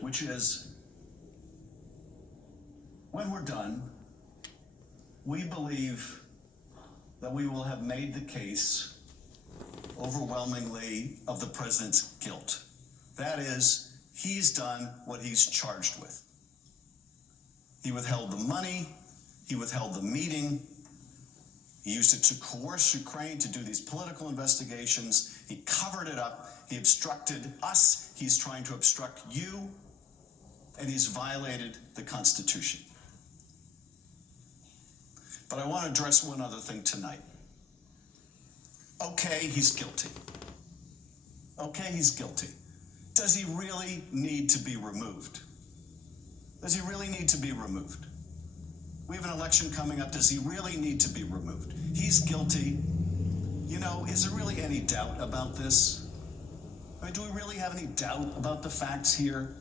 which is, when we're done, we believe that we will have made the case overwhelmingly of the president's guilt. That is, he's done what he's charged with. He withheld the money, he withheld the meeting, he used it to coerce Ukraine to do these political investigations, he covered it up, he obstructed us, he's trying to obstruct you, and he's violated the Constitution. But I want to address one other thing tonight. Okay, he's guilty. Okay, he's guilty. Does he really need to be removed? Does he really need to be removed? We have an election coming up. Does he really need to be removed? He's guilty. You know, is there really any doubt about this? I mean, do we really have any doubt about the facts here?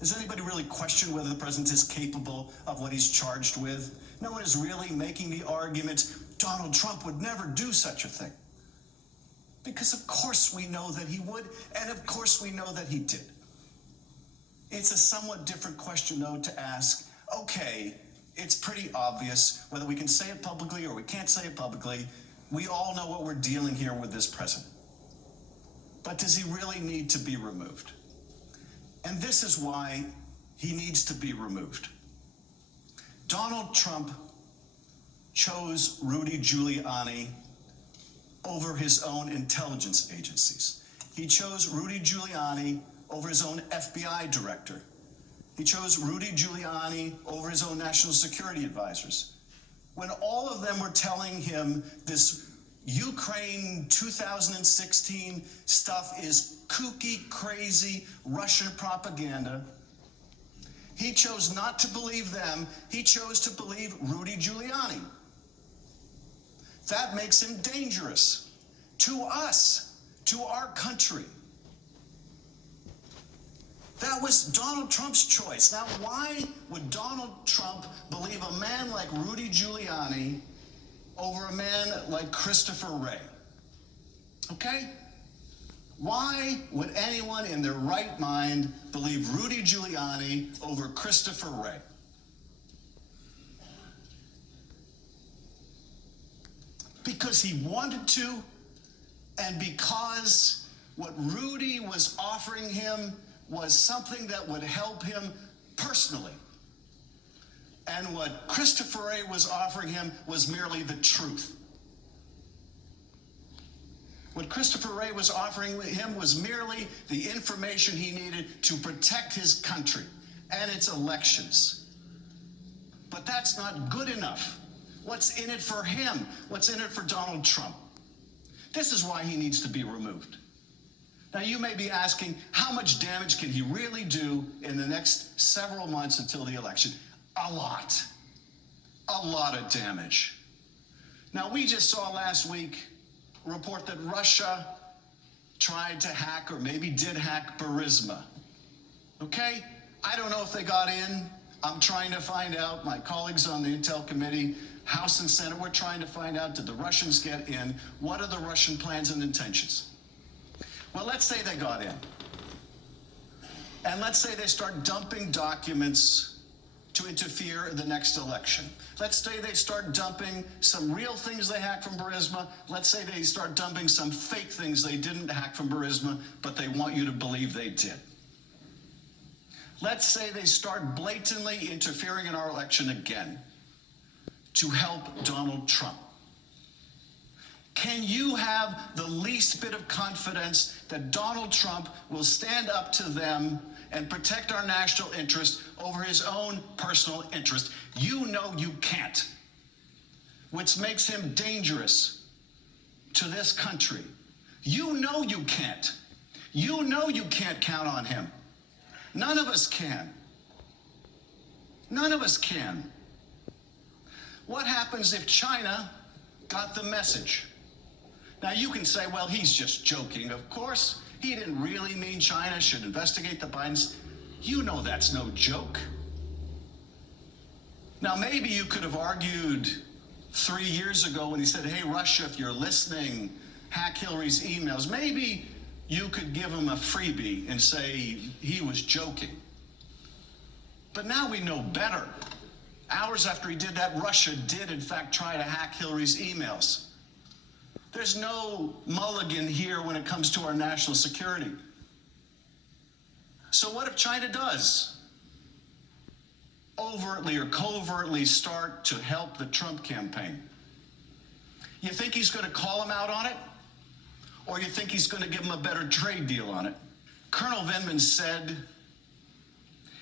Does anybody really question whether the president is capable of what he's charged with? No one is really making the argument Donald Trump would never do such a thing. Because of course we know that he would, and of course we know that he did. It's a somewhat different question, though, to ask, okay, it's pretty obvious, whether we can say it publicly or we can't say it publicly, we all know what we're dealing here with this president. But does he really need to be removed? And this is why he needs to be removed. Donald Trump chose Rudy Giuliani over his own intelligence agencies. He chose Rudy Giuliani over his own FBI director. He chose Rudy Giuliani over his own national security advisors. When all of them were telling him this Ukraine 2016 stuff is kooky, crazy Russian propaganda, he chose not to believe them. He chose to believe Rudy Giuliani. That makes him dangerous to us, to our country. That was Donald Trump's choice. Now, why would Donald Trump believe a man like Rudy Giuliani over a man like Christopher Wray? Okay? Why would anyone in their right mind believe Rudy Giuliani over Christopher Wray? Because he wanted to, and because what Rudy was offering him was something that would help him personally. And what Christopher Wray was offering him was merely the truth. What Christopher Wray was offering him was merely the information he needed to protect his country and its elections. But that's not good enough. What's in it for him? What's in it for Donald Trump? This is why he needs to be removed. Now, you may be asking, how much damage can he really do in the next several months until the election? A lot. A lot of damage. Now, we just saw last week a report that Russia tried to hack, or maybe did hack, Burisma. Okay? I don't know if they got in. I'm trying to find out. My colleagues on the Intel Committee, House and Senate, we're trying to find out, did the Russians get in? What are the Russian plans and intentions? Well, let's say they got in. And let's say they start dumping documents to interfere in the next election. Let's say they start dumping some real things they hacked from Burisma. Let's say they start dumping some fake things they didn't hack from Burisma, but they want you to believe they did. Let's say they start blatantly interfering in our election again to help Donald Trump. Can you have the least bit of confidence that Donald Trump will stand up to them and protect our national interest over his own personal interest? You know you can't, which makes him dangerous to this country. You know you can't. You know you can't count on him. None of us can. None of us can. What happens if China got the message? Now, you can say, well, he's just joking. Of course, he didn't really mean China should investigate the Bidens. You know that's no joke. Now, maybe you could have argued 3 years ago when he said, hey, Russia, if you're listening, hack Hillary's emails. Maybe you could give him a freebie and say he was joking. But now we know better. Hours after he did that, Russia did in fact try to hack Hillary's emails. There's no mulligan here when it comes to our national security. So what if China does overtly or covertly start to help the Trump campaign? You think he's going to call him out on it? Or you think he's going to give him a better trade deal on it? Colonel Vindman said,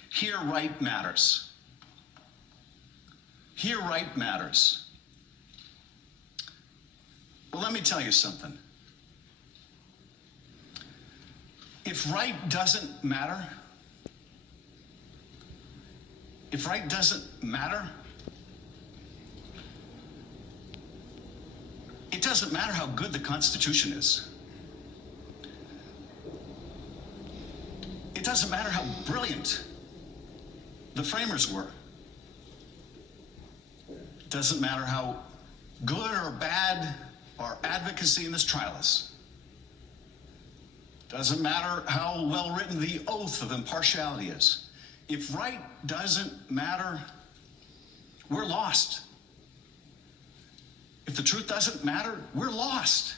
"Here right matters." Here right matters. Well, let me tell you something. If right doesn't matter, it doesn't matter how good the Constitution is. It doesn't matter how brilliant the framers were. It doesn't matter how good or bad our advocacy in this trial is. It doesn't matter how well written the oath of impartiality is. If right doesn't matter, we're lost. If the truth doesn't matter, we're lost.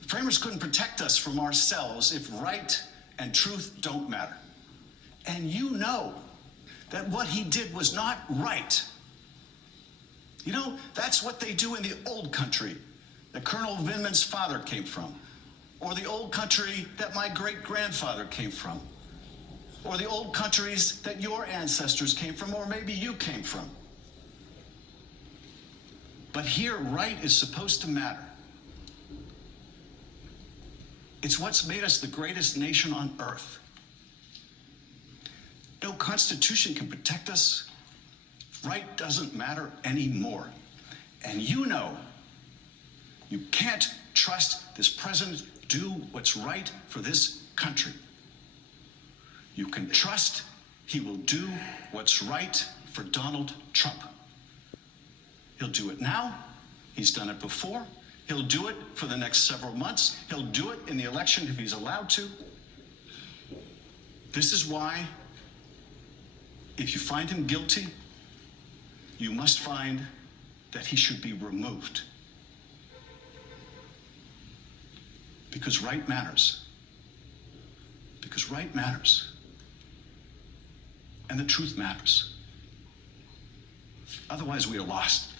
The framers couldn't protect us from ourselves if right and truth don't matter. And you know that what he did was not right. You know, that's what they do in the old country that Colonel Vindman's father came from, or the old country that my great-grandfather came from, or the old countries that your ancestors came from, or maybe you came from. But here, right is supposed to matter. It's what's made us the greatest nation on earth. No constitution can protect us. Right doesn't matter anymore. And you know you can't trust this president to do what's right for this country. You can trust he will do what's right for Donald Trump. He'll do it now. He's done it before. He'll do it for the next several months. He'll do it in the election if he's allowed to. This is why, if you find him guilty, you must find that he should be removed. Because right matters. Because right matters. And the truth matters. Otherwise, we are lost.